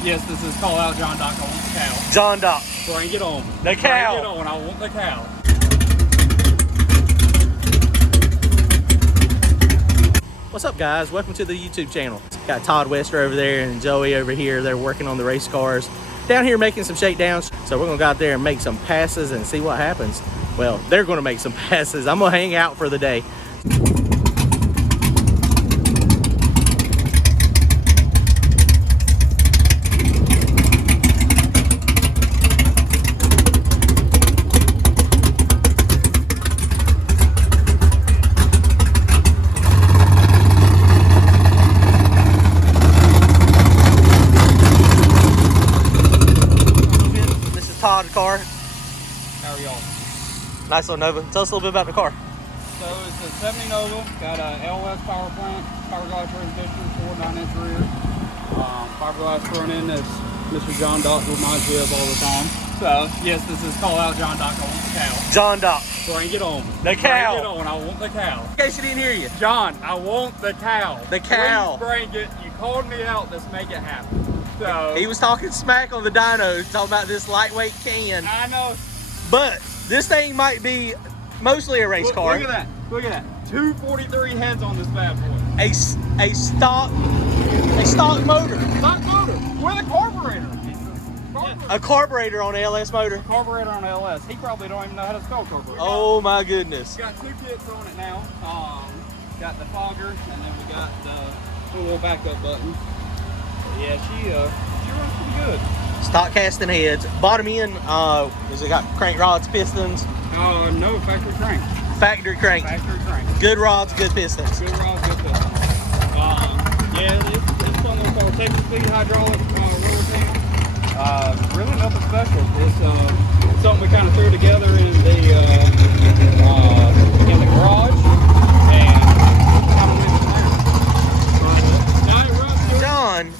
Yes, this is Call Out John Doc. I want the cow. John Doc. Bring it on. The cow. Bring it on. I want the cow. What's up, guys? Welcome to the YouTube channel. Got Todd Wester over there and Joey over here. They're working on the race cars. Down here making some shakedowns. So we're gonna go out there and make some passes and see what happens. Well, they're gonna make some passes. I'm gonna hang out for the day. Todd car. How are y'all? Nice little Nova. Tell us a little bit about the car. So it's a 70 Nova. Got a LS powerplant, fiberglass transmission, 4 9-inch rear. Fiberglass front end, as Mr. John Doc reminds me of all the time. So yes, this is Call Out John Doc. I want the cow. John Doc. Bring it on. The cow. Bring it on. I want the cow. In case you didn't hear you. John, I want the cow. The cow. Please bring it. You called me out. Let's make it happen. So He was talking smack on the dyno, talking about this lightweight can. I know. But this thing might be mostly a race car. Look at that. Look at that. 243 heads on this bad boy. A stock motor. Stock motor with a carburetor. A carburetor on an LS motor. Carburetor on LS. He probably don't even know how to spell carburetor. Oh my goodness. Got 2 kits on it now. Got the fogger, and then we got the little backup button. Yeah, she runs pretty good. Stock casting heads. Bottom end, has it got crank rods, pistons? No, factory crank. Factory crank. Factory crank. Good rods, good pistons. Good rods, good pistons. Yeah, it's fun little car. Texas speed hydraulic roller tank. Really nothing special. It's something we kind of threw together in the garage, and kind of went from there. Now it runs good. John,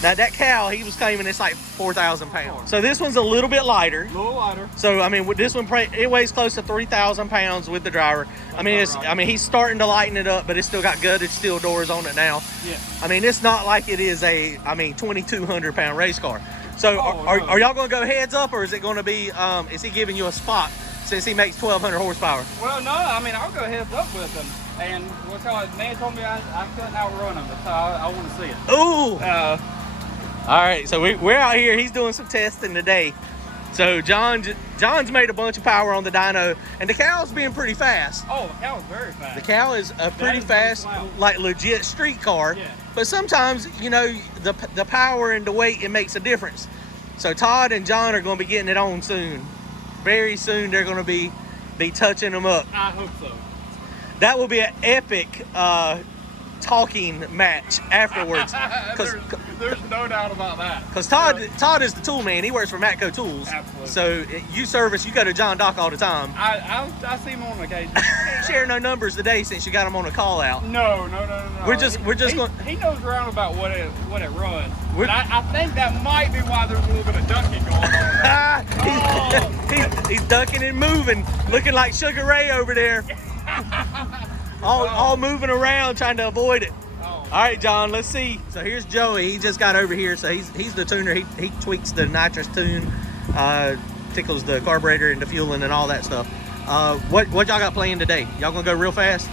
now that cow, he was claiming it's like 4,000 pounds. So this one's a little bit lighter. A little lighter. So I mean, with this one, it weighs close to 3,000 pounds with the driver. I mean, he's starting to lighten it up, but it's still got gutted steel doors on it now. Yeah. I mean, it's not like it is a 2,200 pound race car. So no. are y'all gonna go heads up, or is it gonna be, is he giving you a spot since he makes 1,200 horsepower? Well, no, I mean, I'll go heads up with him. And what's called, man told me I couldn't outrun him, so I want to see it. Ooh. All right, so we're out here. He's doing some testing today. So John's made a bunch of power on the dyno, and the cow's being pretty fast. Oh, the cow's very fast. The cow is a pretty fast, like legit street car. Yeah. But sometimes, you know, the power and the weight, it makes a difference. So Todd and John are going to be getting it on soon. Very soon, they're going to be touching them up. I hope so. That will be an epic talking match afterwards. There's no doubt about that. Because Todd is the tool man. He works for Matco Tools. Absolutely. So you go to John Doc all the time. I see him on occasion. Can't share no numbers today since you got him on a call out. No. We're just going. He knows around about what it runs. But I think that might be why there's a little bit of ducking going on. He's ducking and moving, looking like Sugar Ray over there. all moving around trying to avoid it. All right, John, let's see. So here's Joey. He just got over here. So he's the tuner. He tweaks the nitrous tune, tickles the carburetor and the fueling and all that stuff. What y'all got planned today? Y'all gonna go real fast?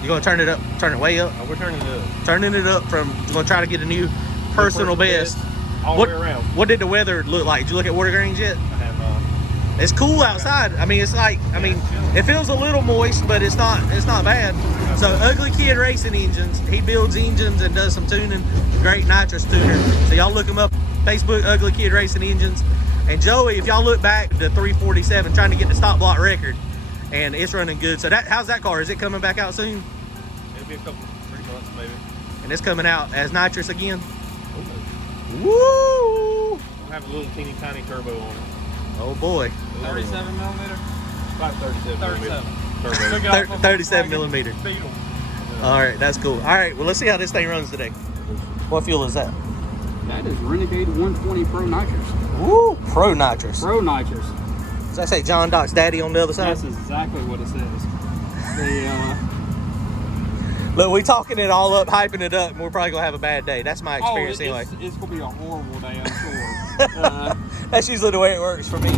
You gonna turn it way up? Oh, we're turning it up. Turning it up from, you're gonna try to get a new personal best. All the way around. What did the weather look like? Did you look at water grains yet? I have It's cool outside. I mean, it feels a little moist, but it's not bad. So Ugly Kid Racing Engines, he builds engines and does some tuning. Great nitrous tuner. So y'all look him up, Facebook, Ugly Kid Racing Engines. And Joey, if y'all look back to 347, trying to get the stop block record, and it's running good. So how's that car? Is it coming back out soon? It'll be a couple, 3 months maybe. And it's coming out as nitrous again. Ooh. Woo! We'll have a little teeny tiny turbo on it. Oh boy. 37 millimeter? About 37. 37 millimeter. Beetle. All right, that's cool. All right, well, let's see how this thing runs today. What fuel is that? That is Renegade 120 Pro Nitrous. Woo, Pro Nitrous. Pro Nitrous. Does that say John Doc's daddy on the other side? That's exactly what it says. Look, we talking it all up, hyping it up, and we're probably gonna have a bad day. That's my experience anyway. It's gonna be a horrible day, I'm sure. That's usually the way it works for me.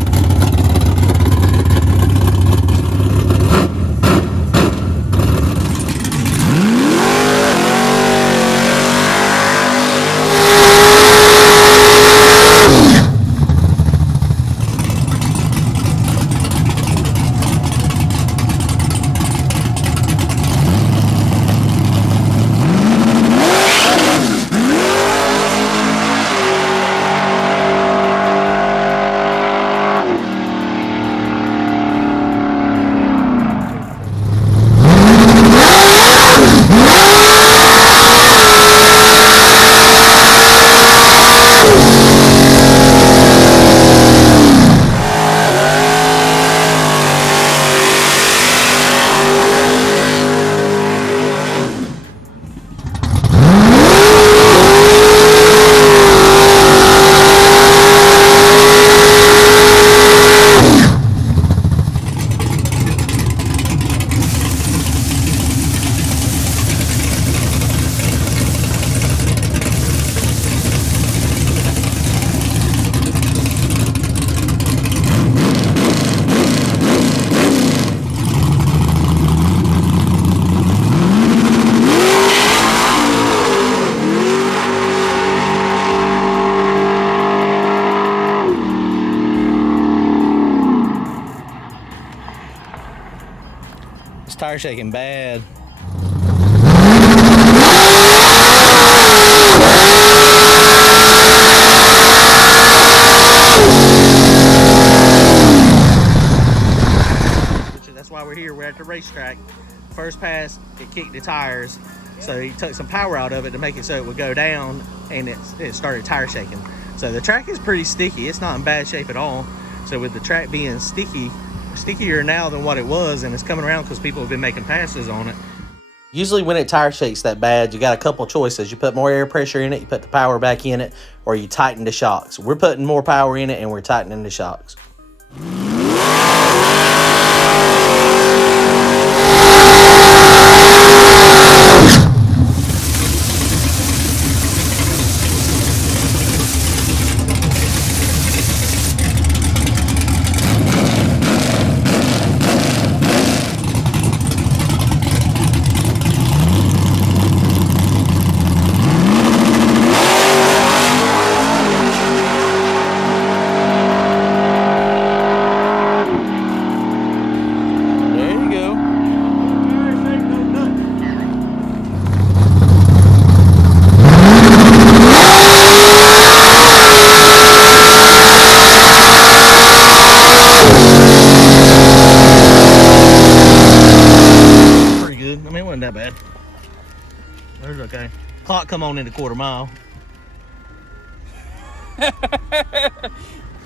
Tire shaking bad. That's why we're here. We're at the racetrack. First pass, it kicked the tires, so he took some power out of it to make it so it would go down, and it started tire shaking. So the track is pretty sticky. It's not in bad shape at all. So with the track being stickier now than what it was, and it's coming around because people have been making passes on it. Usually when it tire shakes that bad, you got a couple choices. You put more air pressure in it, you put the power back in it, or you tighten the shocks. We're putting more power in it and we're tightening the shocks. That bad. There's okay. Clock come on in a quarter mile.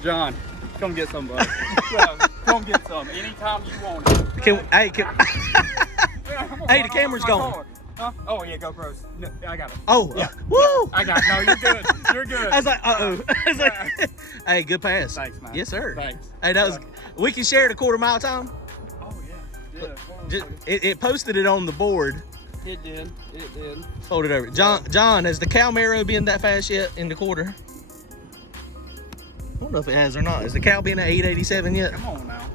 John, come get some, bud. Come get some anytime you want it. Hey, hey, the camera's going. Huh? Oh yeah, GoPros. No, I got it. Oh, yeah. Woo! I got it. No, you're good. You're good. I was like, uh-oh. I was like, hey, good pass. Thanks, man. Yes, sir. Thanks. Hey, that was. We can share the quarter mile time. Oh yeah. It posted it on the board. It did. It did. Hold it over. John, has the cowmaro been that fast yet in the quarter? I don't know if it has or not. Has the cow been at 887 yet? Come on now.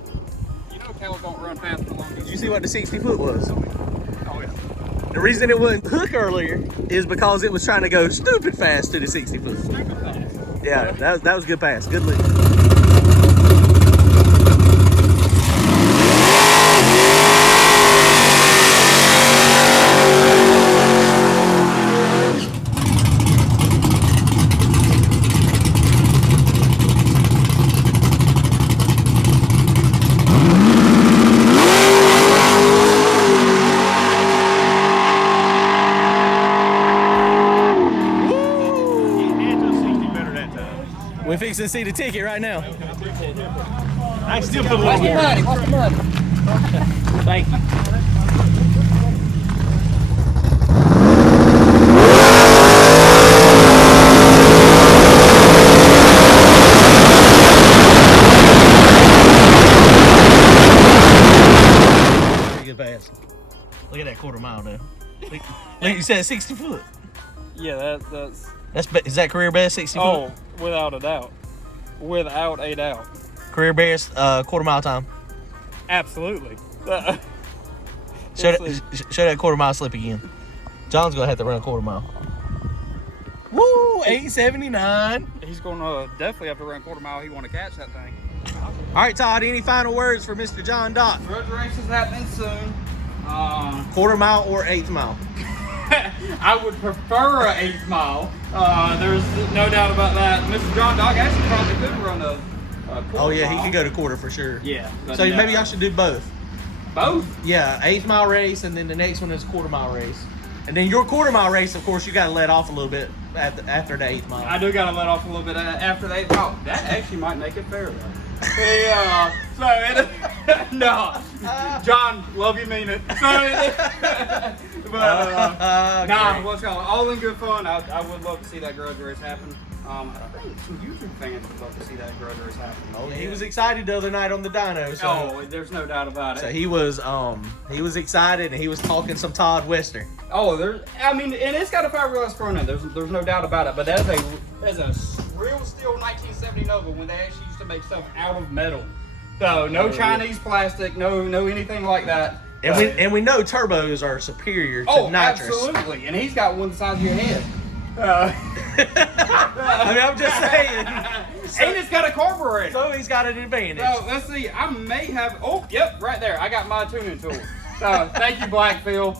You know cows don't run fast for long. Did you see what the 60 foot was? Oh yeah. The reason it wouldn't hook earlier is because it was trying to go stupid fast to the 60 foot. Stupid fast. Yeah, that was a good pass. Good lead. We're fixing to see the ticket right now. I still put a little more. Watch the mud. Thank you. Pretty good pass. Look at that quarter mile though. You said 60 foot. Yeah, Is that career best 60 foot? oh, without a doubt. Without a doubt. Career best quarter mile time. Absolutely. Show that quarter mile slip again. John's gonna have to run a quarter mile. Woo, 879. He's gonna definitely have to run a quarter mile. He want to catch that thing. All right, Todd. Any final words for Mr. John Doc? Grudge race is happening soon. Quarter mile or eighth mile? I would prefer an 8th mile. There's no doubt about that. Mr. John Doc actually probably could run a quarter Oh yeah, mile. he could go to quarter for sure. Yeah. So maybe y'all should do both. Both? Yeah, eighth mile race, and then the next one is quarter mile race. And then your quarter mile race, of course, you got to let off a little bit after the eighth mile. I do got to let off a little bit after the 8th mile. That actually might make it fair, though. Yeah. No. John, love you, mean it. Nah, what's called all in good fun. I would love to see that grudge race happen. I think some YouTube fans would love to see that grudge race happen. Oh, he was excited the other night on the dyno. So. Oh, there's no doubt about it. So he was excited, and he was talking some Todd Wester. Oh, and it's got a fiberglass front end. There's no doubt about it. But that's a real steel 1970 Nova when they actually used to make stuff out of metal. So no Chinese plastic, no anything like that. And we know turbos are superior to nitrous. Absolutely. And he's got one the size of your head. I'm just saying. And it's got a carburetor. So he's got an advantage. So let's see. I may have. Oh, yep, right there. I got my tuning tool. So thank you, Blackfield.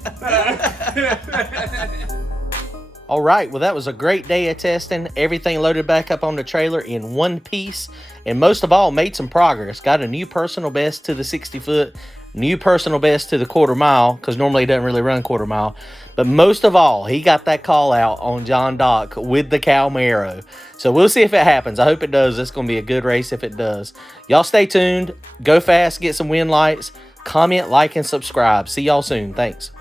All right, well, that was a great day of testing. Everything loaded back up on the trailer in one piece. And most of all, made some progress. Got a new personal best to the 60 foot, new personal best to the quarter mile, because normally he doesn't really run quarter mile. But most of all, he got that call out on John Doc with the cowmaro. So we'll see if it happens. I hope it does. It's going to be a good race if it does. Y'all stay tuned. Go fast, get some win lights. Comment, like, and subscribe. See y'all soon. Thanks.